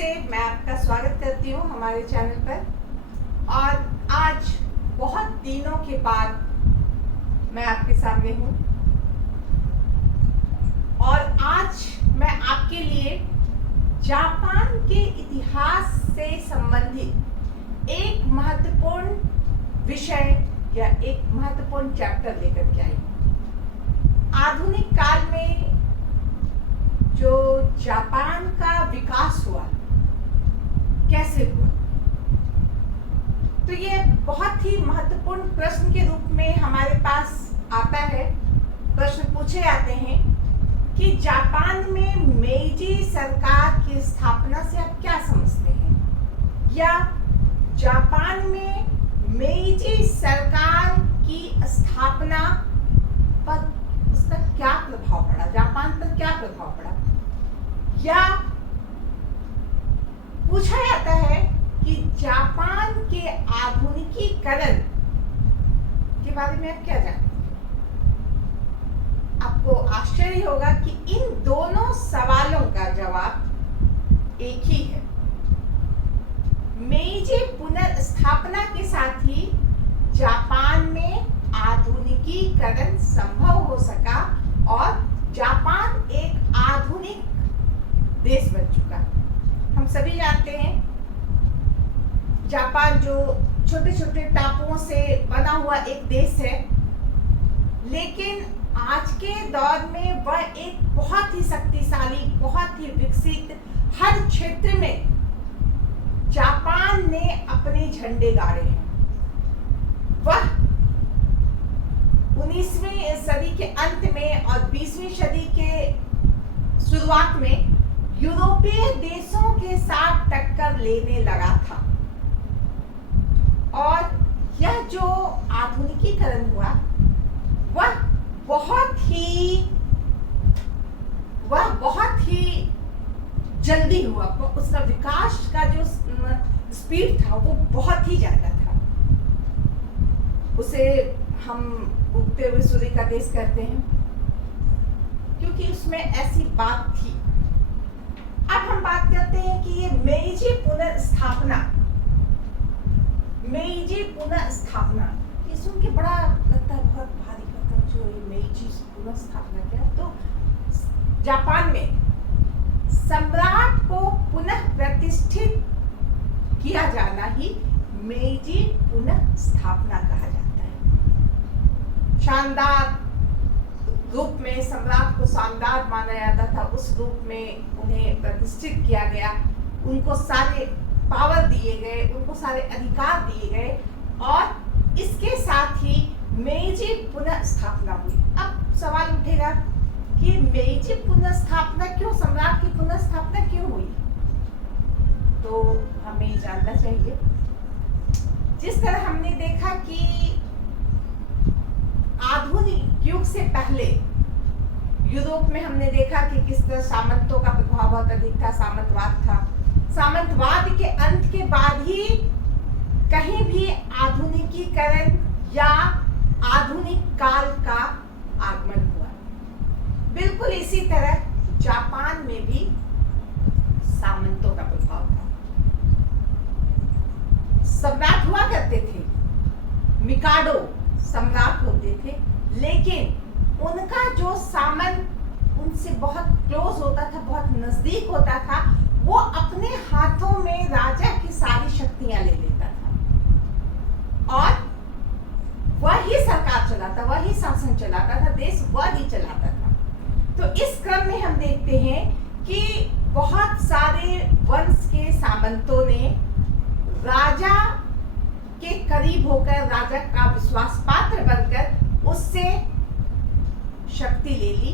से मैं आपका स्वागत करती हूँ हमारे चैनल पर। और आज बहुत दिनों के बाद मैं आपके सामने हूँ और आज मैं आपके लिए जापान के इतिहास से संबंधित एक महत्वपूर्ण विषय या एक महत्वपूर्ण चैप्टर लेकर के आई हूँ। आधुनिक काल में जो जापान का विकास हुआ, कैसे हुआ, तो ये बहुत ही महत्वपूर्ण प्रश्न के रूप में हमारे पास आता है। प्रश्न पूछे जाते हैं कि जापान में मेइजी सरकार की स्थापना से आप क्या समझते हैं, या जापान में मेइजी सरकार की स्थापना पर उसका क्या प्रभाव पड़ा, जापान पर क्या प्रभाव पड़ा। या पूछा जाता है कि जापान के आधुनिकीकरण के बारे में आप क्या जानते हैं। आपको आश्चर्य होगा कि इन दोनों सवालों का जवाब एक ही है। मेइजी पुनर्स्थापना के साथ ही जापान में आधुनिकीकरण संभव हो सका और जापान एक आधुनिक देश बन चुका। हम सभी जानते हैं जापान जो छोटे छोटे टापुओं से बना हुआ एक देश है, लेकिन आज के दौर में वह एक बहुत ही शक्तिशाली, बहुत ही विकसित, हर क्षेत्र में जापान ने अपने झंडे गाड़े हैं। वह 19वीं सदी के अंत में और 20वीं सदी के शुरुआत में यूरोपीय देशों के साथ टक्कर लेने लगा था। और यह जो आधुनिकीकरण हुआ वह बहुत ही जल्दी हुआ। उसका विकास का जो स्पीड था वो बहुत ही ज्यादा था। उसे हम उगते हुए सूर्य का देश कहते हैं, क्योंकि उसमें ऐसी बात थी। अब हम बात करते हैं कि ये मेइजी पुनर्स्थापना ये सुन के बड़ा लगता है, बहुत भारी भरकम जो ये मेइजी पुनर्स्थापना क्या। तो जापान में सम्राट को पुनः प्रतिष्ठित किया जाना ही मेइजी पुनर्स्थापना कहा जाता है। शानदार रूप में सम्राट को शानदार माना जाता था, उस रूप में उन्हें प्रतिष्ठित किया गया, उनको सारे पावर दिए गए, उनको सारे अधिकार दिए गए और इसके साथ ही मेइजी पुनर्स्थापना हुई। अब सवाल उठेगा कि मेइजी पुनर्स्थापना क्यों, सम्राट की पुनर्स्थापना क्यों हुई। तो हमें ये जानना चाहिए। जिस तरह हमने देखा कि आधुनिक युग से पहले यूरोप में हमने देखा कि किस तरह सामंतों का प्रभाव बहुत अधिक था, सामंतवाद था। सामंतवाद के अंत के बाद ही कहीं भी आधुनिकीकरण या आधुनिक काल का आगमन हुआ। बिल्कुल इसी तरह जापान में भी सामंतों का प्रभाव था। सम्राट हुआ करते थे, मिकाडो सम्राट होते थे, लेकिन उनका जो सामंत उनसे बहुत क्लोज होता था, बहुत नजदीक होता था, वो अपने हाथों में राजा की सारी शक्तियां ले लेता था और वही सरकार चलाता, वही शासन चलाता था, देश वही चलाता था। तो इस क्रम में हम देखते हैं कि बहुत सारे वंश के सामंतों ने राजा के करीब होकर, राजा का विश्वास पात्र बनकर उससे शक्ति ले ली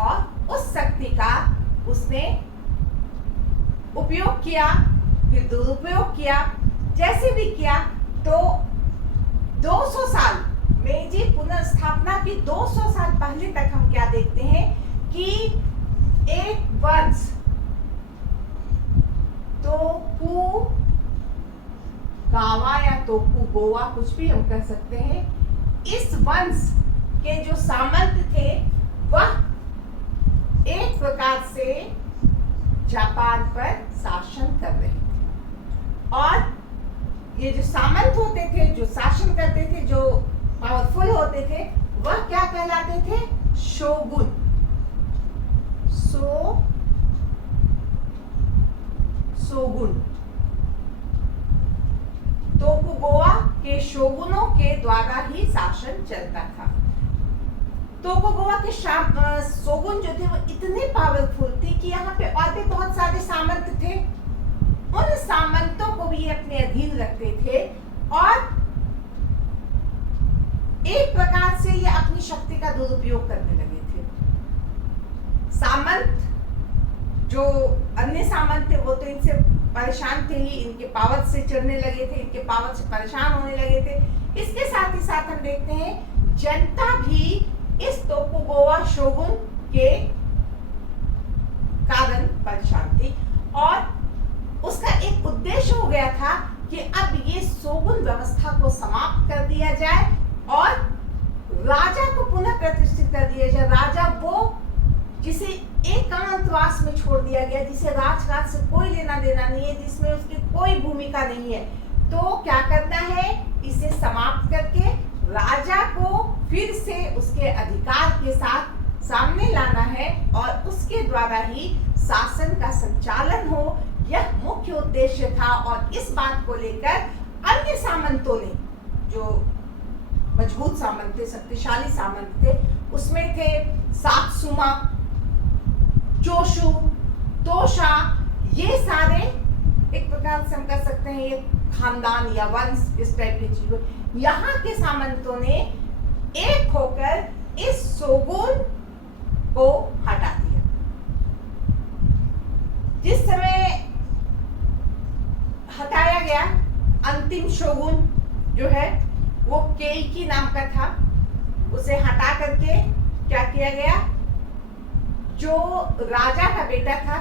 और उस शक्ति का उसने उपयोग किया, फिर दुरुपयोग किया, जैसे भी किया। तो 200 साल, मेइजी पुनर्स्थापना की 200 साल पहले तक हम क्या देखते हैं कि एक वंश, तोकुगावा या तोकुगोवा, कुछ भी हम कह सकते हैं, इस वंश के जो सामंत थे वह एक प्रकार से जापान पर शासन कर रहे थे। और ये जो सामंत होते थे, जो शासन करते थे, जो पावरफुल होते थे, वह क्या कहलाते थे? शोगुन। शोगुन तोकुगावा के शोगुनों के द्वारा ही शासन चलता था। तोकुगावा के शोगुन जो थे वो इतने पावरफुल थे कि यहाँ पे और भी बहुत सारे सामंत थे। उन सामंतों को भी अपने अधीन रखते थे और एक प्रकार से ये अपनी शक्ति का दुरुपयोग करने लगे थे। सामंत जो अन्य सामंत थे वो तो इनसे परेशान थे ही, इनके पावर से चढ़ने लगे थे, इनके पावर से परेशान होने लगे थे। इसके साथ ही साथ हम देखते हैं जनता भी इस तोकुगावा शोगुन के कारण परेशान थी और उसका एक उद्देश्य हो गया था कि अब ये शोगुन व्यवस्था को समाप्त कर दिया जाए और राजा को पुनः प्रतिष्ठित कर दिया जाए। राजा वो जिसे एकांतवास में छोड़ दिया गया, जिसे राजकाज से कोई लेना देना नहीं है, जिसमें उसकी कोई भूमिका नहीं है, तो क्या करना है? इसे समाप्त करके राजा को फिर से उसके अधिकार के साथ सामने लाना है और उसके द्वारा ही शासन का संचालन हो, यह मुख्य उद्देश्य था। और इस बात को लेकर अन्य सामंतों ने, जो मजबूत सामंत थे, शक्तिशाली सामंत थे, उसमें थे सात्सुमा, चोशु, तोशा, ये सारे एक प्रकार से हम कह सकते हैं ये खानदान या वंश, इस टाइप की चीजों, यहाँ के सामंतों ने एक होकर इस शोगुन को हटा दिया। जिस समय हटाया गया, अंतिम शोगुन जो है वो केइकी नाम का था, उसे हटा करके क्या किया गया? जो राजा का बेटा था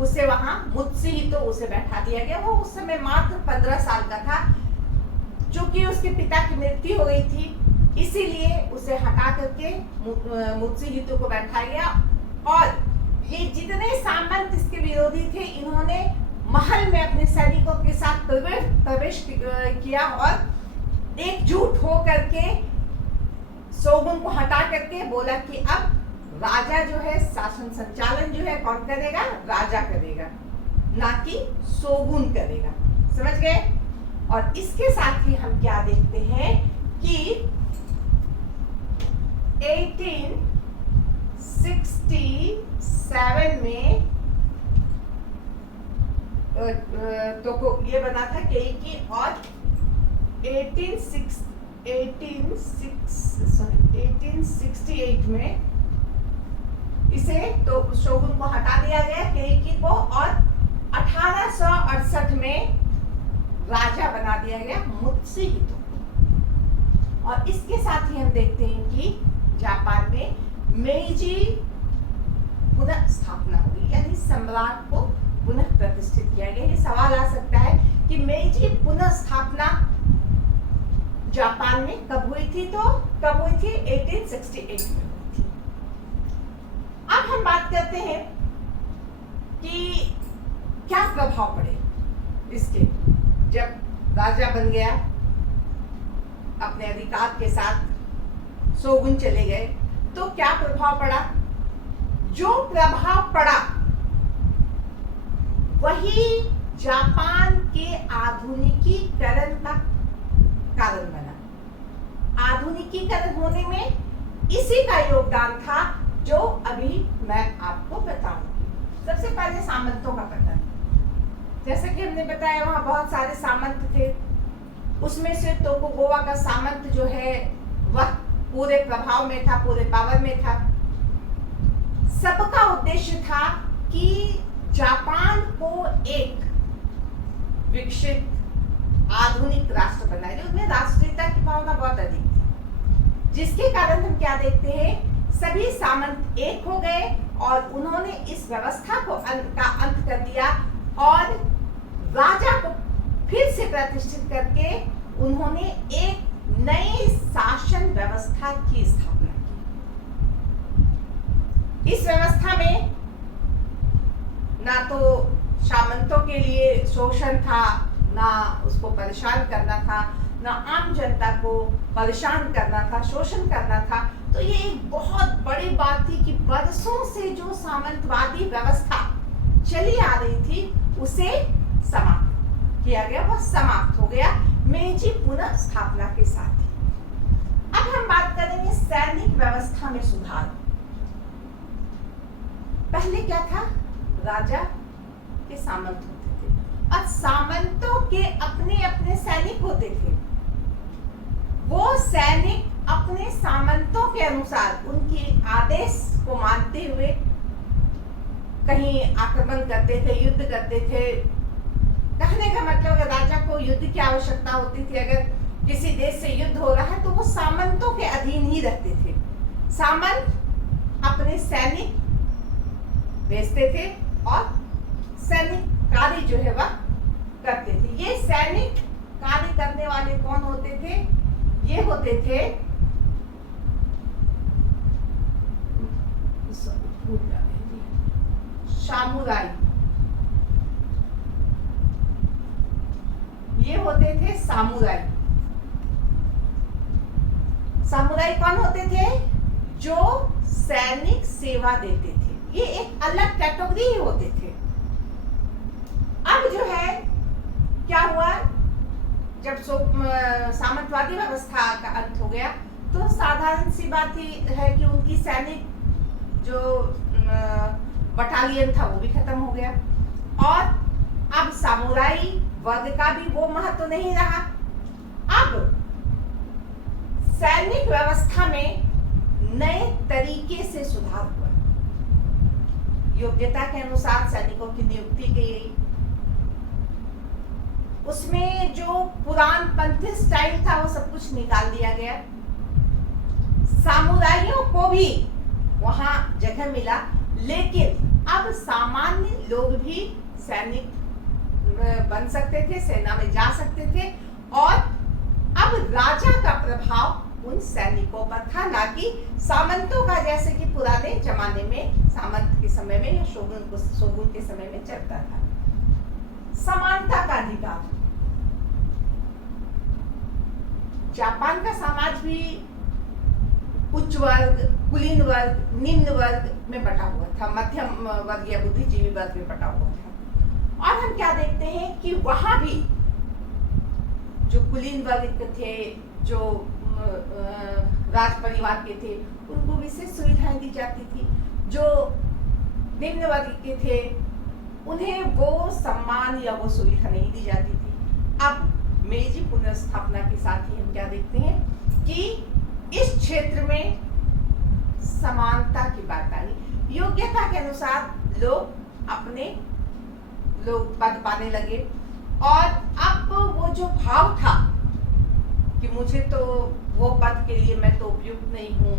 उसे वहां मुत्सुहितो उसे बैठा दिया गया। वो उस समय मात्र 15 साल का था। चूंकि उसके पिता की मृत्यु हो गई थी, इसीलिए उसे हटा करके मुत्सुहितो को बैठाया गया। और ये जितने सामंत इसके विरोधी थे, इन्होंने महल में अपने सैनिकों के साथ प्रवेश किया और एकजुट हो करके शोगुन को हटा करके बोला कि अब राजा जो है, शासन संचालन जो है कौन करेगा? राजा करेगा, ना कि शोगुन करेगा। समझ गए? और इसके साथ ही हम क्या देखते हैं कि 1867 में तो ये बना था केइकी और 1868 में इसे तो शोगुन को हटा दिया गया, केइकी को, और 1868 में राजा बना दिया गया मुत्सुहितो। और इसके साथ ही हम देखते हैं कि जापान में मेइजी पुनः स्थापना हुई, यानी सम्राट को पुनः प्रतिष्ठित किया गया। ये सवाल आ सकता है कि मेइजी पुनः स्थापना जापान में कब हुई थी? तो कब हुई थी? 1868 में हुई थी। अब हम बात करते हैं कि क्या प्रभाव पड़े इसके। जब राजा बन गया, अपने अधिकार के साथ शोगुन चले गए, तो क्या प्रभाव पड़ा? जो प्रभाव पड़ा वही जापान के आधुनिकीकरण का कारण बना। आधुनिकीकरण होने में इसी का योगदान था जो अभी मैं आपको बताऊंगी। सबसे पहले सामंतों का पतन। जैसे कि हमने बताया वहां बहुत सारे सामंत थे, उसमें से तोकुगावा का सामंत जो है वह पूरे प्रभाव में था, पूरे पावर में था। सबका उद्देश्य था कि जापान को एक विकसित आधुनिक राष्ट्र बनाए, उसमें राष्ट्रीयता की भावना बहुत अधिक थी, जिसके कारण हम क्या देखते हैं, सभी सामंत एक हो गए और उन्होंने इस व्यवस्था को अंत कर दिया और राजा को फिर से प्रतिष्ठित करके उन्होंने एक नई शासन व्यवस्था की स्थापना की। इस व्यवस्था में ना तो सामंतों के लिए शोषण था, ना उसको परेशान करना था, ना आम जनता को परेशान करना था, शोषण करना था। तो ये एक बहुत बड़ी बात थी कि बरसों से जो सामंतवादी व्यवस्था चली आ रही थी उसे समाप्त किया गया, वह समाप्त हो गया मेजी पुनः स्थापना के साथ ही। अब हम बात करेंगे सैनिक व्यवस्था में सुधार। पहले क्या था, राजा के सामंत होते थे और सामंतों के अपने अपने सैनिक होते थे। वो सैनिक अपने सामंतों के अनुसार उनके आदेश को मानते हुए कहीं आक्रमण करते थे, युद्ध करते थे। कहने का मतलब अगर राजा को युद्ध की आवश्यकता होती थी, अगर किसी देश से युद्ध हो रहा है तो वो सामंतों के अधीन ही रहते थे। सामंत अपने सैनिक भेजते थे और सैनिक कार्य जो है वह करते थे। ये सैनिक कार्य करने वाले कौन होते थे? ये होते थे सामुराई। ये होते थे सामुराई। सामुराई कौन होते थे? जो सैनिक सेवा देते थे। ये एक अलग कैटेगरी ही होते थे। अब जो है क्या हुआ, जब सामंतवादी व्यवस्था का अंत हो गया तो साधारण सी बात ही है कि उनकी सैनिक जो बटालियन था वो भी खत्म हो गया और अब सामुराई वर्ग का भी वो महत्व नहीं रहा। अब सैनिक व्यवस्था में नए तरीके से सुधार हुआ। योग्यता के अनुसार सैनिकों की नियुक्ति की गई। उसमें जो पुरान पंथी स्टाइल था वो सब कुछ निकाल दिया गया। सामुराइयों को भी वहां जगह मिला, लेकिन अब सामान्य लोग भी सैनिक बन सकते थे, सेना में जा सकते थे और अब राजा का प्रभाव उन सैनिकों पर था, ना कि सामंतों का, जैसे कि पुराने जमाने में सामंत के समय में या शोगुन के समय में चलता था। समानता का अधिकार। जापान का समाज भी उच्च वर्ग, कुलीन वर्ग, निम्न वर्ग में बटा हुआ था, मध्यम वर्ग या बुद्धिजीवी वर्ग में बटा हुआ था। और हम क्या देखते हैं कि वहां भी जो कुलीन वर्ग थे, जो राज परिवार के थे, उनको विशेष सुविधाएं दी जाती थी। जो निम्न वर्ग के थे उन्हें वो सम्मान या वो सुविधा नहीं दी जाती थी। अब मेजी पुनर्स्थापना के साथ ही हम क्या देखते हैं कि इस क्षेत्र में समानता की बात आई। योग्यता के अनुसार लोग पद पाने लगे और अब वो जो भाव था कि मुझे तो वो पद के लिए मैं तो उपयुक्त नहीं हूँ,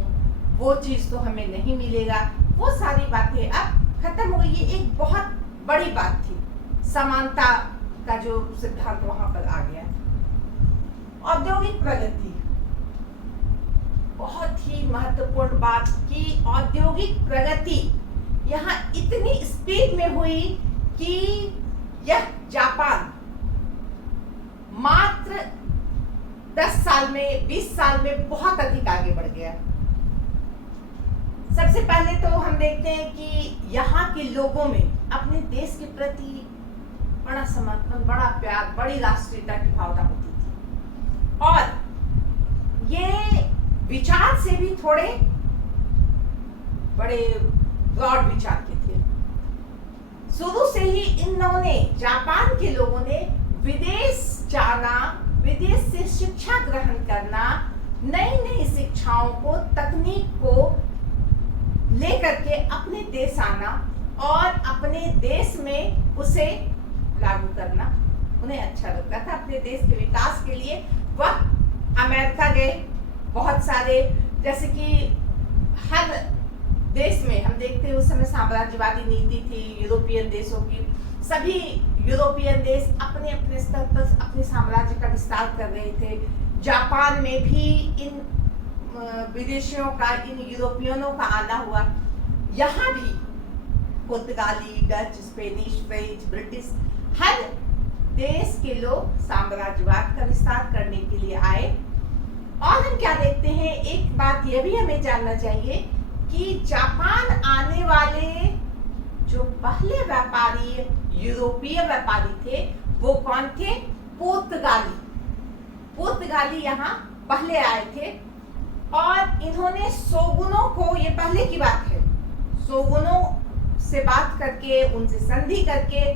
वो चीज तो हमें नहीं मिलेगा, वो सारी बातें अब खत्म हो गई। ये एक बहुत बड़ी बात थी, समानता का जो सिद्धांत वहां पर आ गया। औद्योगिक प्रगति, बहुत ही महत्वपूर्ण बात की औद्योगिक प्रगति यहाँ इतनी स्पीड में हुई कि यह जापान मात्र 10 साल में, 20 साल में बहुत अधिक आगे बढ़ गया। सबसे पहले तो हम देखते हैं कि यहाँ के लोगों में अपने देश के प्रति बड़ा समर्पण, बड़ा प्यार, बड़ी राष्ट्रीयता की भावना होती थी और ये विचार से भी थोड़े बड़े ब्रॉड विचार के थे। शुरू से ही इन्होंने, जापान के लोगों ने विदेश जाना, विदेश से शिक्षा ग्रहण करना, नई नई शिक्षाओं को, तकनीक को लेकर के अपने देश आना और अपने देश में उसे लागू करना उन्हें अच्छा लगता था। अपने देश के विकास के लिए वह अमेरिका गए, बहुत सारे, जैसे कि हर देश में हम देखते हैं उस समय साम्राज्यवादी नीति थी यूरोपियन देशों की। सभी यूरोपियन देश अपने अपने स्तर पर अपने साम्राज्य का विस्तार कर रहे थे। जापान में भी इन विदेशियों का, इन यूरोपियनों का आना हुआ। यहाँ भी पुर्तगाली, डच, स्पेनिश, फ्रेंच, ब्रिटिश, हर देश के लोग साम्राज्यवाद का विस्तार करने के लिए आए। और हम क्या देखते हैं, एक बात यह भी हमें जानना चाहिए कि जापान आने वाले जो पहले व्यापारी यूरोपीय व्यापारी थे वो कौन थे? पुर्तगाली। पुर्तगाली यहाँ पहले आए थे और इन्होंने शोगुनों को, ये पहले की बात है, शोगुनों से बात करके, उनसे संधि करके,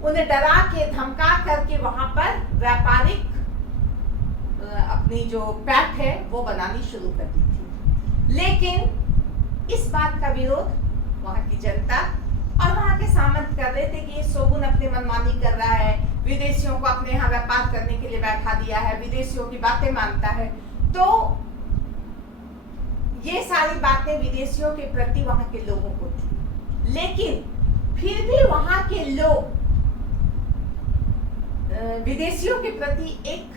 उन्हें डरा के धमका करके वहां पर व्यापारिक अपनी जो पैठ है वो बनानी शुरू कर दी थी। लेकिन इस बात का विरोध वहां की जनता और वहां के सामंत कर रहे थे कि ये शोगुन अपनी मनमानी कर रहा है, विदेशियों को अपने यहाँ व्यापार करने के लिए बैठा दिया है, विदेशियों की बातें मानता है। तो ये सारी बातें विदेशियों के प्रति वहां के लोगों को थी। लेकिन फिर भी वहां के लोग विदेशियों के प्रति एक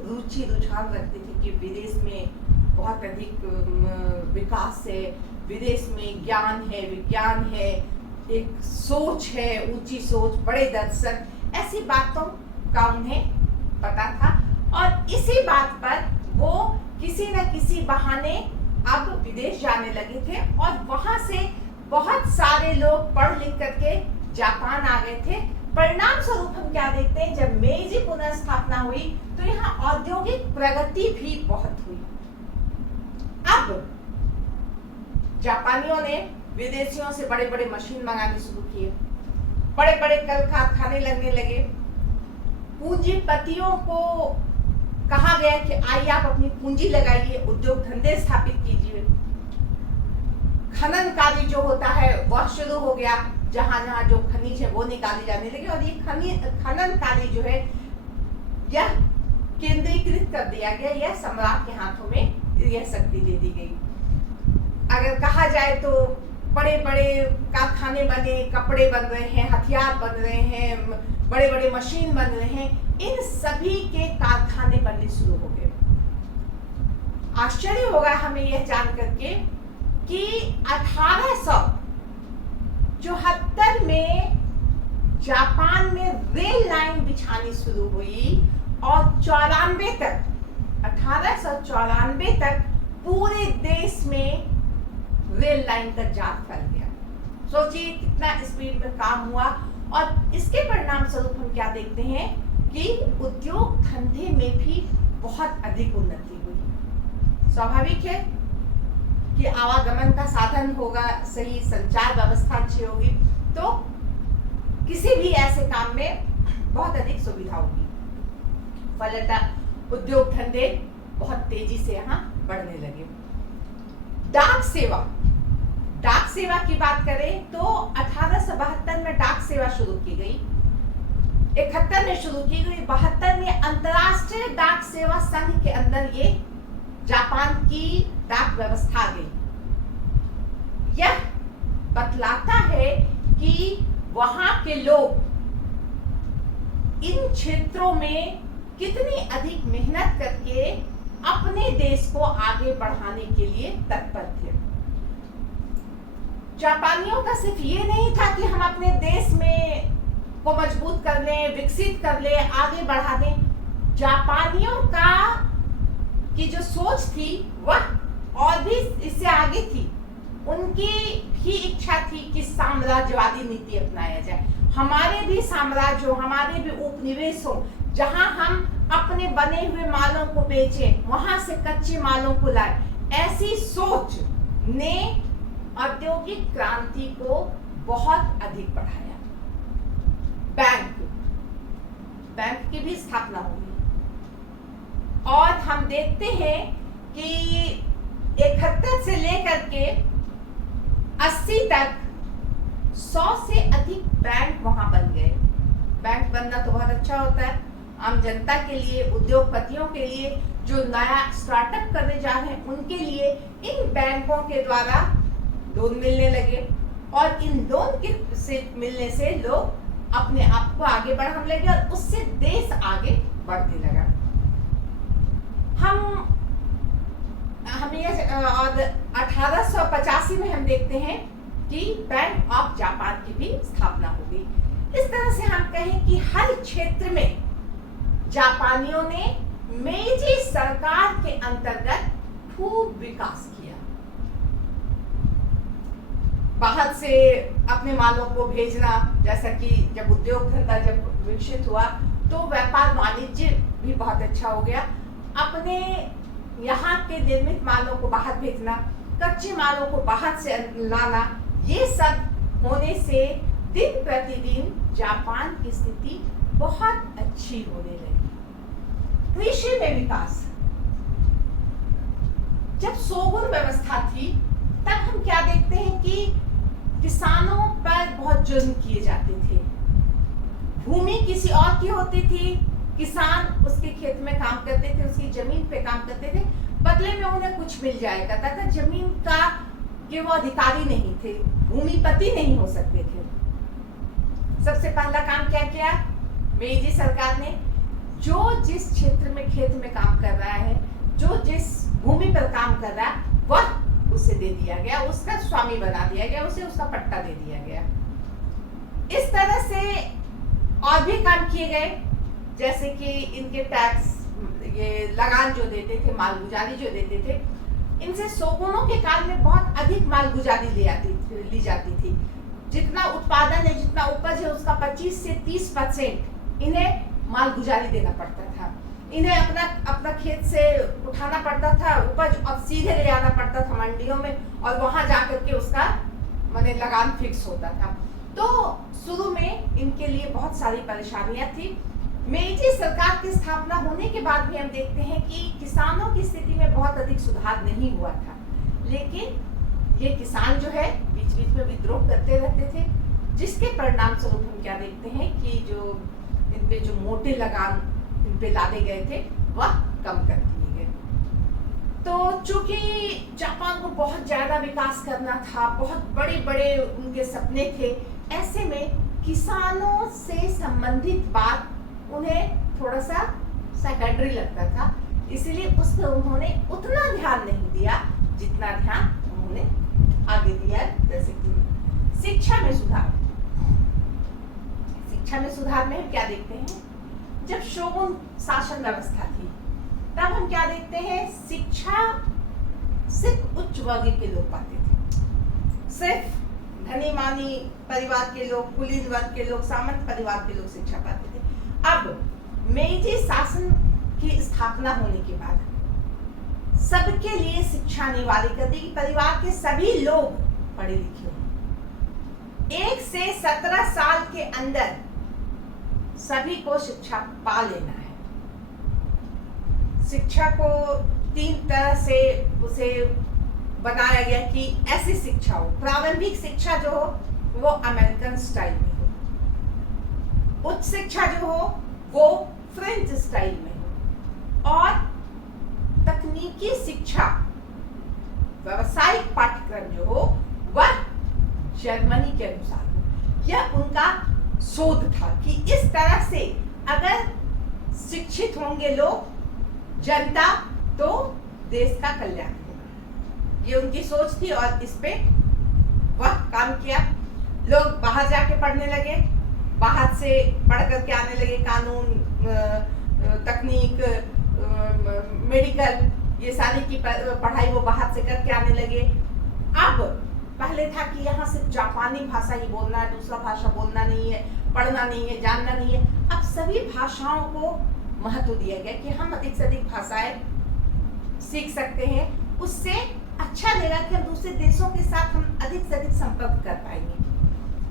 रुचि रुझान रखते थे कि विदेश में बहुत अधिक विकास है, विदेश में ज्ञान है, विज्ञान है, एक सोच है, ऊंची सोच, बड़े दर्शन, ऐसी बातों का उन्हें पता था। और इसी बात पर वो किसी न किसी बहाने अब विदेश जाने लगे थे और वहां से बहुत सारे लोग पढ़ लिख करके जापान आ गए थे। परिणाम स्वरूप हम क्या देखते हैं, जब मेजी पुनर्स्थापना हुई तो यहाँ औद्योगिक प्रगति भी बहुत हुई। अब जापानियों ने विदेशियों से बड़े बड़े मशीन मंगाने शुरू किए, बड़े बड़े कल कारखाने लगने लगे। पूंजीपतियों को कहा गया कि आइए आप अपनी पूंजी लगाइए, उद्योग धंधे स्थापित कीजिए। खनन कार्य जो होता है वह शुरू हो गया, जहां जहां जो खनिज है वो निकाले जाने लगे और ये खनन कार्य जो है यह केंद्रीकृत कर दिया गया, यह सम्राट के हाथों में यह शक्ति दे दी गई। अगर कहा जाए तो बड़े बड़े कारखाने बने, कपड़े बन रहे हैं, हथियार बन रहे हैं, बड़े बड़े मशीन बन रहे हैं, इन सभी के कारखाने बनने शुरू हो गए। आश्चर्य होगा हमें यह जान करके कि 1874 में जापान में रेल लाइन बिछानी शुरू हुई और 94 तक, 1894 तक पूरे देश में रेल लाइन का जाल फैल गया। सोचिए कितना स्पीड में काम हुआ और इसके परिणाम स्वरूप हम क्या देखते हैं कि उद्योग धंधे में भी बहुत अधिक उन्नति हुई। स्वाभाविक है कि आवागमन का साधन होगा, सही संचार व्यवस्था अच्छी होगी तो किसी भी ऐसे काम में बहुत अधिक सुविधा होगी। फलतः उद्योग धंधे बहुत तेजी से यहाँ बढ़ने लगे। डाक सेवा की बात करें तो 1872 में डाक सेवा शुरू की गई, 71 में शुरू की गई, 72 में अंतरराष्ट्रीय डाक सेवा संघ के अंदर ये जापान की डाक व्यवस्था आ गई। यह बतलाता है कि वहां के लोग इन क्षेत्रों में कितनी अधिक मेहनत करके अपने देश को आगे बढ़ाने के लिए तत्पर थे। जापानियों का सिर्फ ये नहीं था कि हम अपने देश में को मजबूत कर लें, विकसित कर लें, आगे बढ़ा दें। जापानियों का की जो सोच थी वह और भी इससे आगे थी। उनकी भी इच्छा थी कि साम्राज्यवादी नीति अपनाया जाए, हमारे भी साम्राज्य हो, हमारे भी उपनिवेश हो, जहां हम अपने बने हुए मालों को बेचें, वहां से कच्चे मालों को लाए। ऐसी सोच ने औद्योगिक क्रांति को बहुत अधिक बढ़ाया। बैंक की भी स्थापना हुई और हम देखते हैं कि 71 से लेकर के 80 तक 100 से अधिक बैंक वहां बन गए। बैंक बनना तो बहुत अच्छा होता है आम जनता के लिए, उद्योगपतियों के लिए, जो नया स्टार्टअप करने जा रहे हैं उनके लिए। इन बैंकों के द्वारा लोन मिलने लगे और इन लोन के से मिलने से लोग अपने आप को आगे बढ़ाने लगे और उससे देश आगे बढ़ने लगा। हम ये और 1885 में हम देखते हैं कि बैंक ऑफ जापान की भी स्थापना हो गई। इस तरह से हम कहें कि हर क्षेत्र में जापानियों ने मेइजी सरकार के अंतर्गत खूब विकास किया। बाहर से अपने मालों को भेजना, जैसा कि जब उद्योग धंधा जब विकसित हुआ तो व्यापार वाणिज्य भी बहुत अच्छा हो गया। अपने यहाँ के निर्मित मालों को बाहर भेजना, कच्चे मालों को बाहर से लाना, ये सब होने से दिन प्रतिदिन जापान की स्थिति बहुत अच्छी होने लगी। कृषि में विकास, जब शोगुन व्यवस्था थी तब हम क्या देखते हैं कि किसानों पर बहुत जुल्म किए जाते थे। भूमि किसी और की होती थी, किसान उसके खेत में काम करते थे, उसकी जमीन पे काम करते थे, बदले में उन्हें कुछ मिल जाया करता था। जमीन का के वो अधिकारी नहीं थे, भूमिपति नहीं हो सकते थे। सबसे पहला काम क्या किया मेइजी सरकार ने? जो जिस क्षेत्र में खेत में काम कर रहा है, जो जिस भूमि पर काम कर रहा है, वह उसे दे दिया गया, उसका स्वामी बना दिया गया, उसे उसका पट्टा दे दिया गया। इस तरह से और भी काम किए गए, जैसे कि इनके टैक्स, ये लगान जो देते थे, मालगुजारी जो देते थे, इनसे शोगुनों के काल में बहुत अधिक मालगुजारी ली जाती थी। जितना उत्पादन है, जितना उपज है, उसका 25 से 30% इन्हें मालगुजारी देना पड़ता था। इन्हें अपना खेत से उठाना पड़ता था उपज और सीधे ले जाना पड़ता था मंडियों में, और वहां जाकर के उसका माने लगान फिक्स होता था। तो शुरू में इनके लिए बहुत सारी परेशानियां थी। मेइजी सरकार की स्थापना होने के बाद भी हम देखते हैं कि किसानों की स्थिति में बहुत अधिक सुधार नहीं हुआ था, लेकिन ये किसान जो है बीच बीच में विद्रोह करते रहते थे, जिसके परिणाम स्वरूप हम क्या देखते हैं कि जो इन पे जो मोटे लगान इन पे लादे गए थे वह कम कर दिए गए। तो चूंकि जापान को बहुत ज्यादा विकास करना था, बहुत बड़े बड़े उनके सपने थे, ऐसे में किसानों से संबंधित बात उन्हें थोड़ा सा सेकेंडरी लगता था, इसलिए उस पर उन्होंने उतना ध्यान नहीं दिया जितना ध्यान उन्होंने आगे दिया। जैसे कि शिक्षा में सुधार। शिक्षा में सुधार में हम क्या देखते हैं? जब शोगुन शासन व्यवस्था थी तब हम क्या देखते हैं? शिक्षा सिर्फ उच्च वर्ग के लोग पाते थे, सिर्फ धनी मानी परिवार के लोग, कुलीन वर्ग के लोग, सामंत परिवार के लोग शिक्षा पाते थे। अब मेइजी शासन की स्थापना होने के बाद सबके लिए शिक्षा अनिवार्य कर दी कि परिवार के सभी लोग पढ़े लिखे हों। 1 से 17 साल के अंदर सभी को शिक्षा पा लेना है। शिक्षा को 3 तरह से उसे बनाया गया कि ऐसी शिक्षा हो। प्रारंभिक शिक्षा जो हो वो अमेरिकन स्टाइल में हो, उच्च शिक्षा जो हो वो फ्रेंच स्टाइल में हो, और तकनीकी शिक्षा व्यावसायिक पाठ्यक्रम जो हो वह जर्मनी के अनुसार हो। यह उनका शोध था कि इस तरह से अगर शिक्षित होंगे लोग, जनता, तो देश का कल्याण होगा। ये उनकी सोच थी और इस पे वह काम किया। लोग बाहर जाके पढ़ने लगे, बाहर से पढ़ करके आने लगे, कानून, तकनीक, मेडिकल, ये सारी की पढ़ाई वो बाहर से करके आने लगे। अब पहले था कि यहाँ सिर्फ जापानी भाषा ही बोलना है, दूसरा भाषा बोलना नहीं है, पढ़ना नहीं है, जानना नहीं है। अब सभी भाषाओं को महत्व दिया गया कि हम अधिक से अधिक भाषाएं सीख सकते हैं, उससे अच्छा लगेगा कि हम दूसरे देशों के साथ हम अधिक से अधिक संपर्क कर पाएंगे।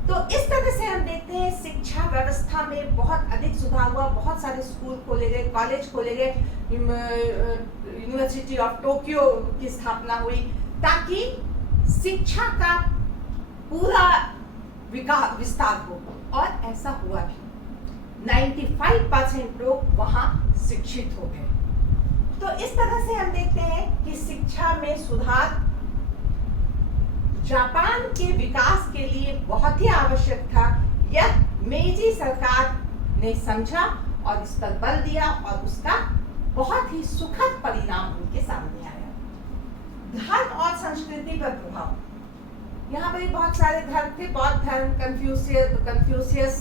तो इस तरह से हम देखते हैं शिक्षा व्यवस्था में बहुत अधिक सुधार हुआ। बहुत सारे स्कूल खोले गए, कॉलेज खोले गए, यूनिवर्सिटी ऑफ टोक्यो की स्थापना हुई ताकि शिक्षा का पूरा विकास विस्तार हो, और ऐसा हुआ भी। 95% लोग वहां शिक्षित हो गए। तो इस तरह से हम देखते हैं कि शिक्षा में सुधार जापान के विकास के लिए बहुत ही आवश्यक था। यह मेइजी सरकार ने समझा और इस पर बल दिया, और उसका बहुत ही सुखद परिणाम उनके सामने आया। धर्म और संस्कृति पर प्रभाव। यहाँ पर भी बहुत सारे धर्म थे, बौद्ध धर्म, कन्फ्यूशियस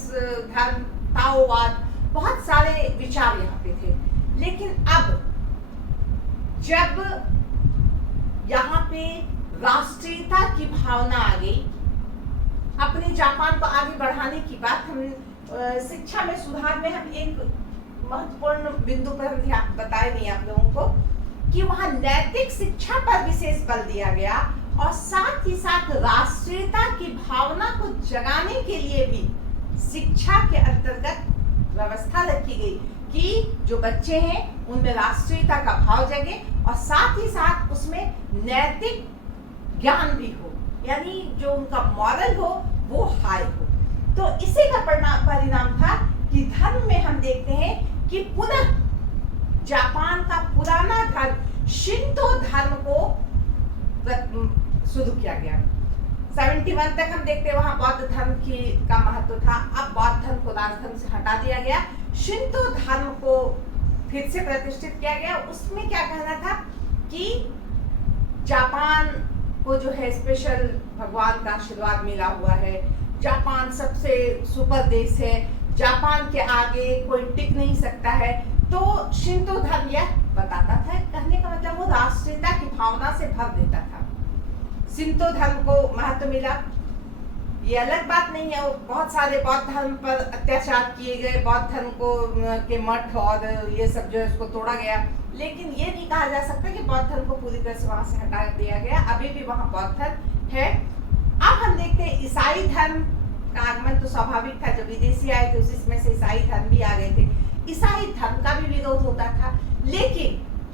धर्म, ताओवाद, बहुत सारे विचार यहाँ पे थे। लेकिन अब जब यहाँ पे राष्ट्रीयता की भावना आ गई, अपने जापान को आगे बढ़ाने की बात, हम शिक्षा में सुधार में हम एक महत्वपूर्ण बिंदु पर ध्यान बताए नहीं आप लोगों को कि वहाँ नैतिक शिक्षा पर विशेष बल दिया गया और साथ ही साथ राष्ट्रीयता की भावना को जगाने के लिए भी शिक्षा के अंतर्गत व्यवस्था रखी गई कि जो बच्चे हैं उनमें राष्ट्रीयता का भाव जगे और साथ ही साथ उसमें नैतिक ज्ञान भी हो, यानी जो उनका मॉरल हो वो हाई हो। तो इसी का परिणाम था कि धर्म में हम देखते हैं कि पुनः जापान का पुराना धर्म शिंतो धर्म को शुरू किया गया। 71 तक हम देखते हैं वहां बौद्ध धर्म का महत्व था। अब बौद्ध धर्म को राजधर्म से हटा दिया गया, शिंतो धर्म को फिर से प्रतिष्ठित किया गया। उसमें क्या कहना था कि जापान को जो है स्पेशल भगवान का आशीर्वाद मिला हुआ है, जापान सबसे सुपर देश है, जापान के आगे कोई टिक नहीं सकता है। तो शिंतो धर्म यह बताता था, कहने का मतलब वो राष्ट्रीयता की भावना से भर देता था। शिंतो धर्म को महत्व मिला, ये अलग बात नहीं है। बहुत सारे बौद्ध धर्म पर अत्याचार किए गए, बौद्ध धर्म को के मठ और ये सब जो है उसको तोड़ा गया, लेकिन ये नहीं कहा जा सकता कि बौद्ध धर्म को पूरी तरह से वहां से हटा दिया गया। अभी भी वहां बौद्ध धर्म है। अब हम देखते हैं ईसाई धर्म का आगमन तो स्वाभाविक था, जब विदेशी आए थे उसमें से ईसाई धर्म भी आ गए थे। ईसाई धर्म का भी विरोध होता था, लेकिन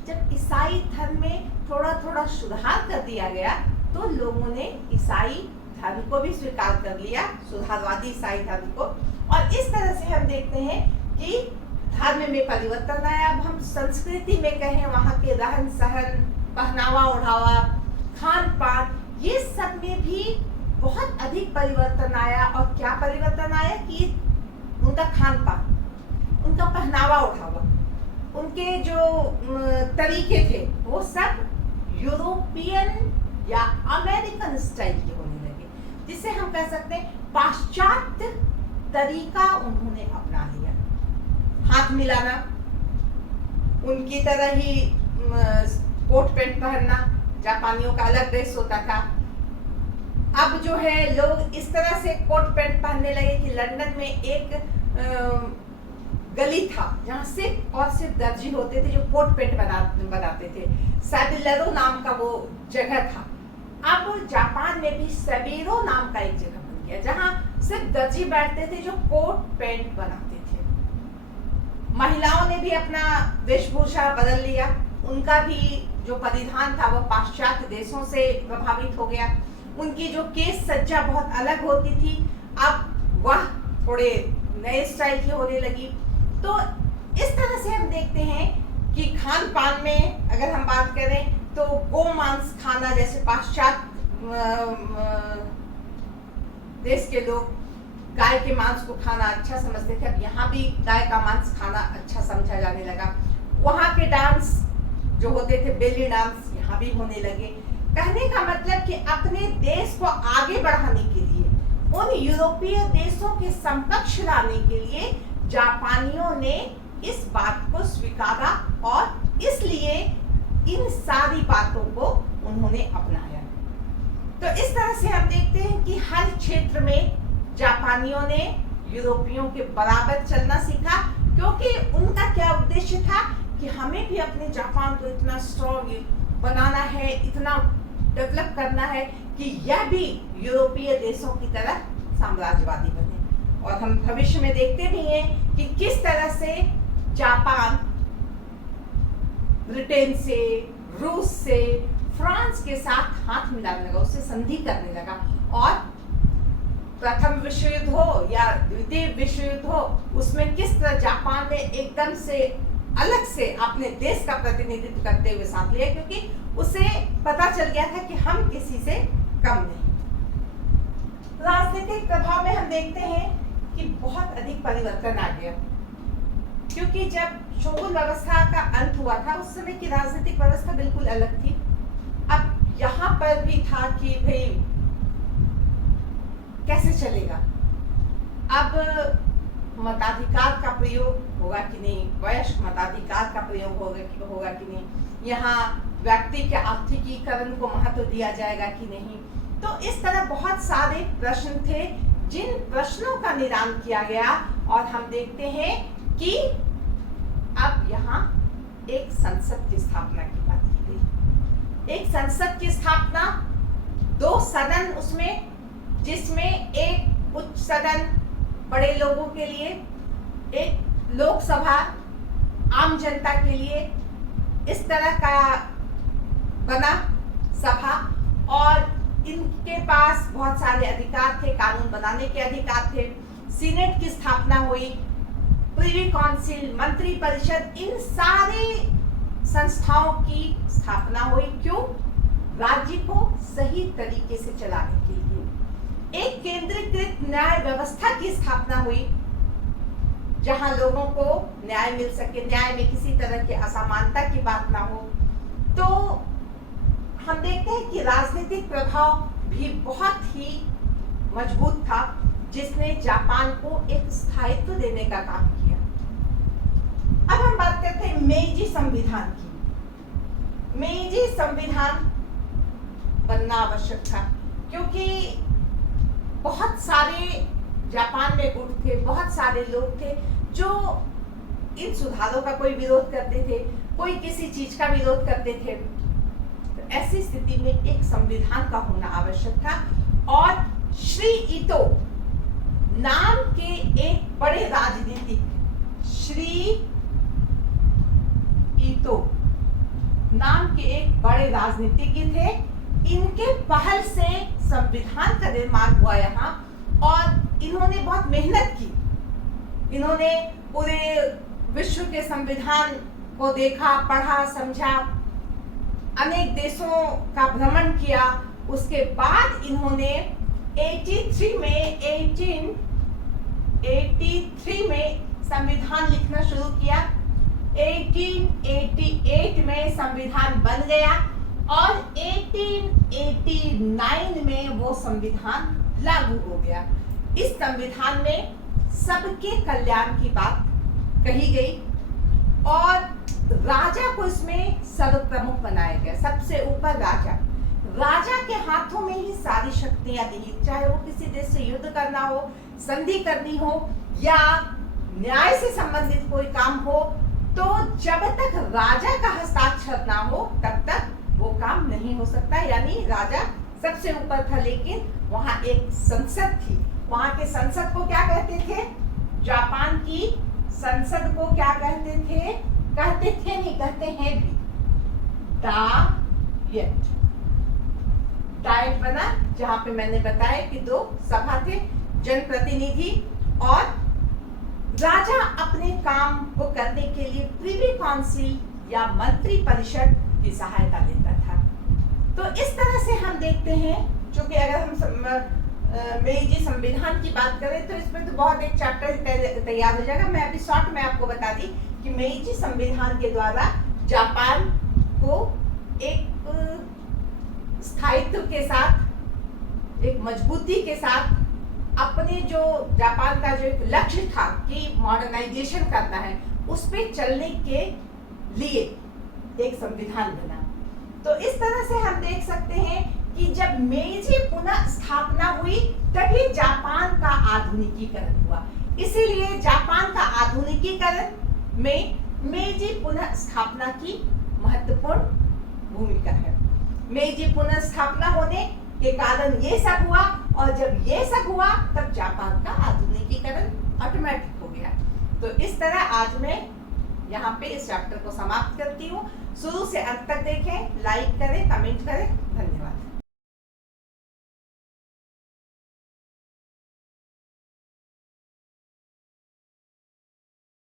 जब ईसाई धर्म में थोड़ा थोड़ा सुधार कर दिया गया तो लोगों ने ईसाई धर्म को भी स्वीकार कर लिया, सुधारवादी ईसाई धर्म को। और इस तरह से हम देखते हैं कि धर्म में परिवर्तन आया। अब हम संस्कृति में कहें, वहाँ के रहन सहन, पहनावा ओढ़ावा, खान पान, ये सब में भी बहुत अधिक परिवर्तन आया। और क्या परिवर्तन आया कि उनका खान पान, उनका पहनावा ओढ़ावा, उनके जो तरीके थे वो सब यूरोपियन या अमेरिकन स्टाइल के होने लगे, जिसे हम कह सकते हैं पाश्चात्य तरीका उन्होंने अपना लिया। हाथ मिलाना, उनकी तरह ही कोट पैंट पहनना, जापानियों का अलग ड्रेस होता था। अब जो है लोग इस तरह से कोट पैंट पहनने लगे कि लंदन में एक गली था जहाँ सिर्फ और सिर्फ दर्जी होते थे जो कोट पैंट बनाते थे। सैबिलेरो नाम का वो जगह था। अब जापान में भी सैबिरो नाम का एक जगह बन गया जहाँ सिर्फ दर्जी बैठते थे जो कोट पैंट बनाते थे। महिलाओं ने भी अपना वेशभूषा बदल लिया, उनका भी जो परिधान था वो पाश्चात्य देशों से प्रभावित हो गया। उनकी जो केश सज्जा बहुत अलग होती थी, अब वह थोड़े नए स्टाइल की होने लगी। तो इस तरह से हम देखते हैं कि खान पान में अगर हम बात करें तो गोमांस खाना, जैसे पाश्चात्य देश के लोग गाय के मांस को खाना अच्छा समझते थे, अब यहाँ भी गाय का मांस खाना अच्छा समझा जाने लगा। वहाँ के डांस जो होते थे, बेली डांस, यहाँ भी होने लगे। कहने का मतलब कि अपने देश को आगे बढ़ाने के लिए, उन यूरोपीय देशों के समकक्ष लाने के लिए जापानियों ने इस बात को स्वीकारा और इसलिए इन सारी बातों को उन्होंने अपनाया। तो इस तरह से हम देखते हैं कि हर क्षेत्र में जापानियों ने यूरोपियों के बराबर चलना सीखा, क्योंकि उनका क्या उद्देश्य था कि हमें भी अपने जापान को इतना स्ट्रॉन्ग बनाना है, इतना डेवलप करना है कि यह भी यूरोपीय देशों की तरह साम्राज्यवादी बने। और हम भविष्य में देखते भी हैं कि किस तरह से जापान ब्रिटेन से, रूस से, फ्रांस के साथ हाथ मिलाने लगा, उससे संधि करने लगा। और प्रथम विश्व युद्ध हो या द्वितीय विश्व युद्ध हो, उसमें किस तरह जापान ने एकदम से अलग से अपने देश का प्रतिनिधित्व करते हुए साथ लिया, क्योंकि उसे पता चल गया था कि हम किसी से कम नहीं। राजनीतिक प्रभाव में हम देखते हैं कि बहुत अधिक परिवर्तन आ गया, क्योंकि जब शोगुन व्यवस्था का अंत हुआ था उस समय की राजनीतिक व्यवस्था बिल्कुल अलग थी। अब यहाँ पर भी था कि भाई कैसे चलेगा? अब मताधिकार का प्रयोग होगा कि नहीं, वयस्क मताधिकार का प्रयोग होगा कि नहीं, यहाँ व्यक्ति के आर्थिकीकरण को महत्व दिया जाएगा कि नहीं। तो इस तरह बहुत सारे प्रश्न थे जिन प्रश्नों का निदान किया गया और हम देखते हैं कि अब यहाँ एक संसद की स्थापना की बात की गई। एक संसद की स्थापना, 2 सदन उसमें, जिसमें एक उच्च सदन बड़े लोगों के लिए, एक लोकसभा आम जनता के लिए, इस तरह का बना सभा, और इनके पास बहुत सारे अधिकार थे, कानून बनाने के अधिकार थे। सीनेट की स्थापना हुई, प्रिवी काउंसिल, मंत्री परिषद, इन सारे संस्थाओं की स्थापना हुई। क्यों? राज्य को सही तरीके से चलाने के लिए। एक केंद्रीकृत न्याय व्यवस्था की स्थापना हुई जहां लोगों को न्याय मिल सके, न्याय में किसी तरह की असमानता की बात ना हो। तो हम देखते हैं कि राजनीतिक प्रभाव भी बहुत ही मजबूत था, जिसने जापान को एक स्थायित्व देने का काम किया। अब हम बात करते हैं मेइजी संविधान की। मेइजी संविधान बनना आवश्यक था क्योंकि बहुत सारे जापान में गुट थे, बहुत सारे लोग थे जो इन सुधारों का कोई विरोध करते थे, कोई किसी चीज का विरोध करते थे। तो ऐसी स्थिति में एक संविधान का होना आवश्यक था। और श्री इतो नाम के एक बड़े राजनीतिक, श्री इतो नाम के एक बड़े राजनीतिज्ञ थे, इनके पहल से संविधान का निर्माण हुआ यहाँ, और इन्होंने बहुत मेहनत की। इन्होंने पूरे विश्व के संविधान को देखा, पढ़ा, समझा, अनेक देशों का भ्रमण किया। उसके बाद इन्होंने 1883 में संविधान लिखना शुरू किया। 1888 में संविधान बन गया और 1889 में वो संविधान लागू हो गया। इस संविधान में सबके कल्याण की बात कही गई और राजा को इसमें सर्वप्रमुख बनाया गया। सबसे ऊपर राजा के हाथों में ही सारी शक्तियां दी, चाहे वो किसी देश से युद्ध करना हो, संधि करनी हो या न्याय से संबंधित कोई काम हो। तो जब तक राजा का हस्ताक्षर ना हो तब तक वो काम नहीं हो सकता। यानी राजा सबसे ऊपर था, लेकिन वहां एक संसद थी। वहां के संसद को क्या कहते थे? जापान की संसद को क्या कहते थे? कहते हैं भी डायट बना, जहां पे मैंने बताया कि 2 सभा थे, जनप्रतिनिधि, और राजा अपने काम को करने के लिए प्रिवी काउंसिल या मंत्री परिषद की सहायता लेता था। तो इस तरह से हम देखते हैं, क्योंकि अगर हम मेइजी संविधान की बात करें तो इसमें तो बहुत एक चैप्टर तैयार हो जाएगा। मैं अभी शॉर्ट में आपको बता दी कि मेइजी संविधान के द्वारा जापान को एक स्थायित्व के साथ, एक मजबूती के साथ, अपने जो जापान का जो एक लक्ष्य था कि मॉडर्नाइजेशन करना है, उस पे चलने के लिए एक संविधान बना। तो इस तरह से हम देख सकते हैं कि जब मेइजी पुनः स्थापना हुई तभी जापान का आधुनिकीकरण हुआ। इसीलिए जापान का आधुनिकीकरण में मेइजी पुनः स्थापना की महत्वपूर्ण भूमिका है। मेइजी पुनः स्थापना होने के कारण ये सब हुआ, और जब ये सब हुआ तब जापान का आधुनिकीकरण ऑटोमेटिक हो गया। तो इस तरह आज मैं यहाँ पे इस चैप्टर को समाप्त करती हूँ। शुरू से अंत तक देखें, लाइक करें, कमेंट करें। धन्यवाद।